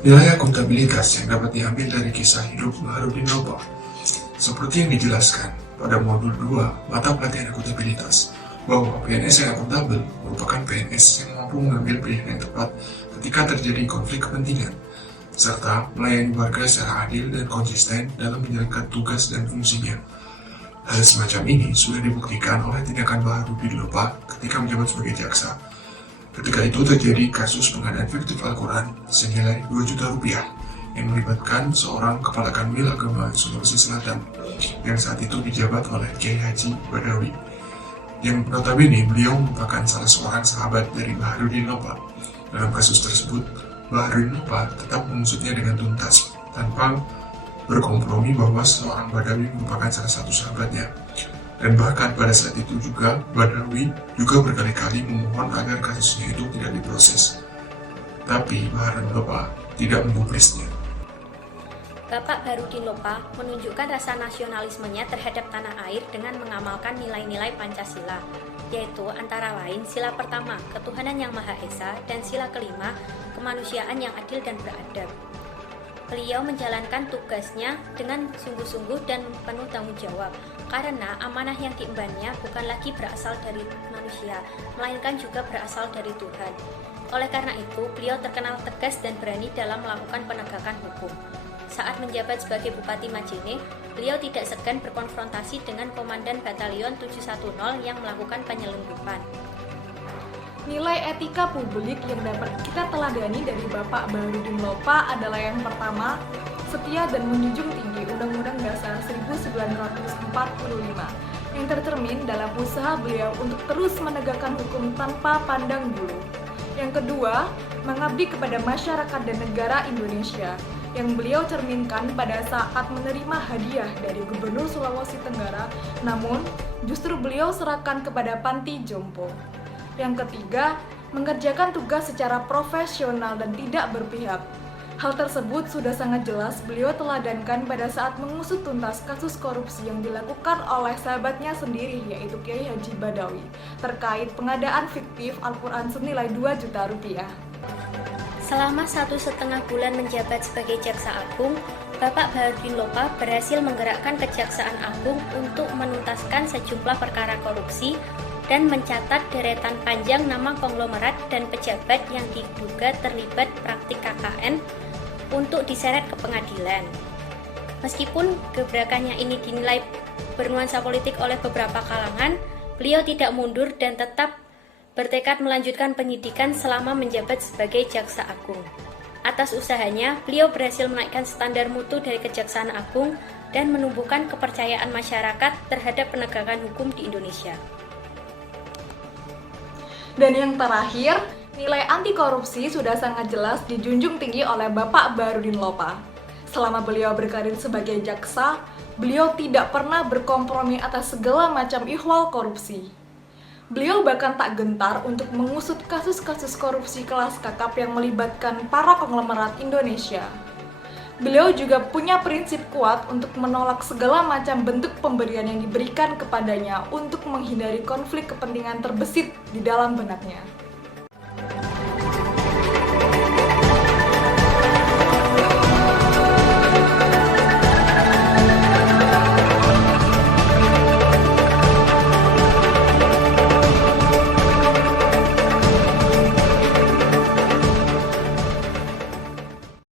Nilai akuntabilitas yang dapat diambil dari kisah hidup Baharudin Lopa. Seperti yang dijelaskan pada modul 2 mata pelatihan akuntabilitas, bahwa PNS yang akuntabel merupakan PNS yang mampu mengambil pilihan yang tepat ketika terjadi konflik kepentingan, serta melayani warga secara adil dan konsisten dalam menjalankan tugas dan fungsinya. Hal semacam ini sudah dibuktikan oleh tindakan Baharudin Lopa ketika menjabat sebagai jaksa. Ketika itu terjadi kasus pengadaan fiktif Al-Quran senilai 2 juta rupiah yang melibatkan seorang kepala kanwil agama Sulawesi Selatan yang saat itu dijabat oleh Kiai Haji Badawi, yang notabene beliau merupakan salah seorang sahabat dari Baharudin Lopa. Dalam kasus tersebut, Baharudin Lopa tetap mengusutnya dengan tuntas tanpa berkompromi bahwa seorang Badawi merupakan salah satu sahabatnya. Dan bahkan pada saat itu juga Badawi juga berkali-kali memohon agar kasusnya itu tidak diproses. Tapi Baharudin Lopa tidak menggubrisnya. Bapak Baharudin Lopa menunjukkan rasa nasionalismenya terhadap tanah air dengan mengamalkan nilai-nilai Pancasila, yaitu antara lain sila pertama, ketuhanan yang Maha Esa, dan sila kelima, kemanusiaan yang adil dan beradab. Beliau menjalankan tugasnya dengan sungguh-sungguh dan penuh tanggung jawab, karena amanah yang diembannya bukan lagi berasal dari manusia, melainkan juga berasal dari Tuhan. Oleh karena itu, beliau terkenal tegas dan berani dalam melakukan penegakan hukum. Saat menjabat sebagai Bupati Majene, beliau tidak segan berkonfrontasi dengan Komandan Batalion 710 yang melakukan penyelundupan. Nilai etika publik yang dapat kita teladani dari Bapak Baharudin Lopa adalah yang pertama, setia dan menjunjung tinggi Undang-Undang Dasar 1945 yang tercermin dalam usaha beliau untuk terus menegakkan hukum tanpa pandang bulu. Yang kedua, mengabdi kepada masyarakat dan negara Indonesia yang beliau cerminkan pada saat menerima hadiah dari Gubernur Sulawesi Tenggara, namun justru beliau serahkan kepada panti jompo. Yang ketiga, mengerjakan tugas secara profesional dan tidak berpihak. Hal tersebut sudah sangat jelas beliau teladankan pada saat mengusut tuntas kasus korupsi yang dilakukan oleh sahabatnya sendiri, yaitu Kiai Haji Badawi, terkait pengadaan fiktif Al-Quran senilai 2 juta rupiah. Selama 1,5 bulan menjabat sebagai Jaksa Agung, Bapak Baharudin Lopa berhasil menggerakkan Kejaksaan Agung untuk menuntaskan sejumlah perkara korupsi dan mencatat deretan panjang nama konglomerat dan pejabat yang diduga terlibat praktik KKN untuk diseret ke pengadilan. Meskipun gebrakannya ini dinilai bernuansa politik oleh beberapa kalangan, beliau tidak mundur dan tetap bertekad melanjutkan penyidikan selama menjabat sebagai Jaksa Agung. Atas usahanya, beliau berhasil menaikkan standar mutu dari Kejaksaan Agung dan menumbuhkan kepercayaan masyarakat terhadap penegakan hukum di Indonesia. Dan yang terakhir, nilai anti korupsi sudah sangat jelas dijunjung tinggi oleh Bapak Baharudin Lopa. Selama beliau berkarir sebagai jaksa, beliau tidak pernah berkompromi atas segala macam ihwal korupsi. Beliau bahkan tak gentar untuk mengusut kasus-kasus korupsi kelas kakap yang melibatkan para konglomerat Indonesia. Beliau juga punya prinsip kuat untuk menolak segala macam bentuk pemberian yang diberikan kepadanya untuk menghindari konflik kepentingan terbesit di dalam benaknya.